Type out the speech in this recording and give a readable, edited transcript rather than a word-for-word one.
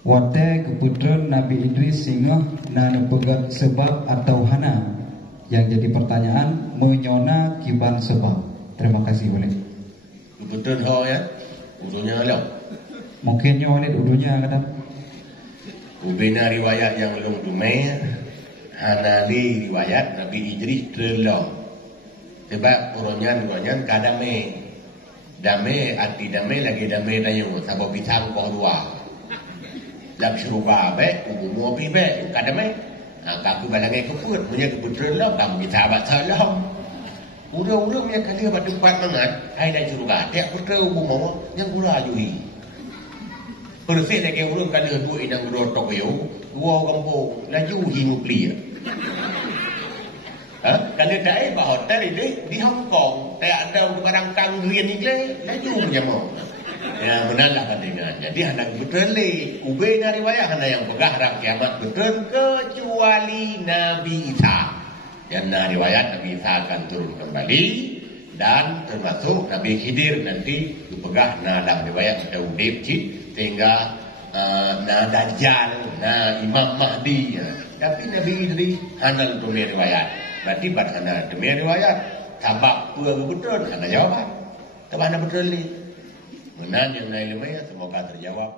Wate keputusan Nabi Idris singa na nepegat sebab atau hana. Yang jadi pertanyaan menyona kiban sebab. Terima kasih boleh. Keputusan ho ya. Udunya alam. Mungkin nyolid udunya kata. Ubina riwayat yang belum dumai. Hana li riwayat Nabi Idris terlalu. Sebab uronyan kadame. Dame arti dame lagi dame dayu. Sabab bitang kau luar. Lab syurga baik, umum api baik, kadang baik. Kaku balangai keput, punya kebetulan lah, kamu kita abad salam. Udah punya kali abad tempat mangat, hai dan syurga, tiap betul umum mau, yang gula juhi. Kalau saya nak kira kali dua inang dua Tokyo, dua kampung, laju himupli. Kalau tak bah hotel ini di Hong Kong, tak ada barang kangrian ini, laju punya mau. Ya benarlah pandangan. Jadi hendak betul le. Ubay na riwayat hendak yang pegah rak kiamat betul kecuali Nabi Isa. Yang na riwayat Nabi Isa akan turun kembali dan termasuk Nabi Khidir nanti dipegah na dalam riwayat ada udip sehingga na Dajjal, na Imam Mahdi. Tapi Nabi Idris hendak demi riwayat. Berarti pada hendak demi riwayat sabab betul hendak jawaban. Tapi hendak betul le. Menang yang lain-lainnya semoga terjawab.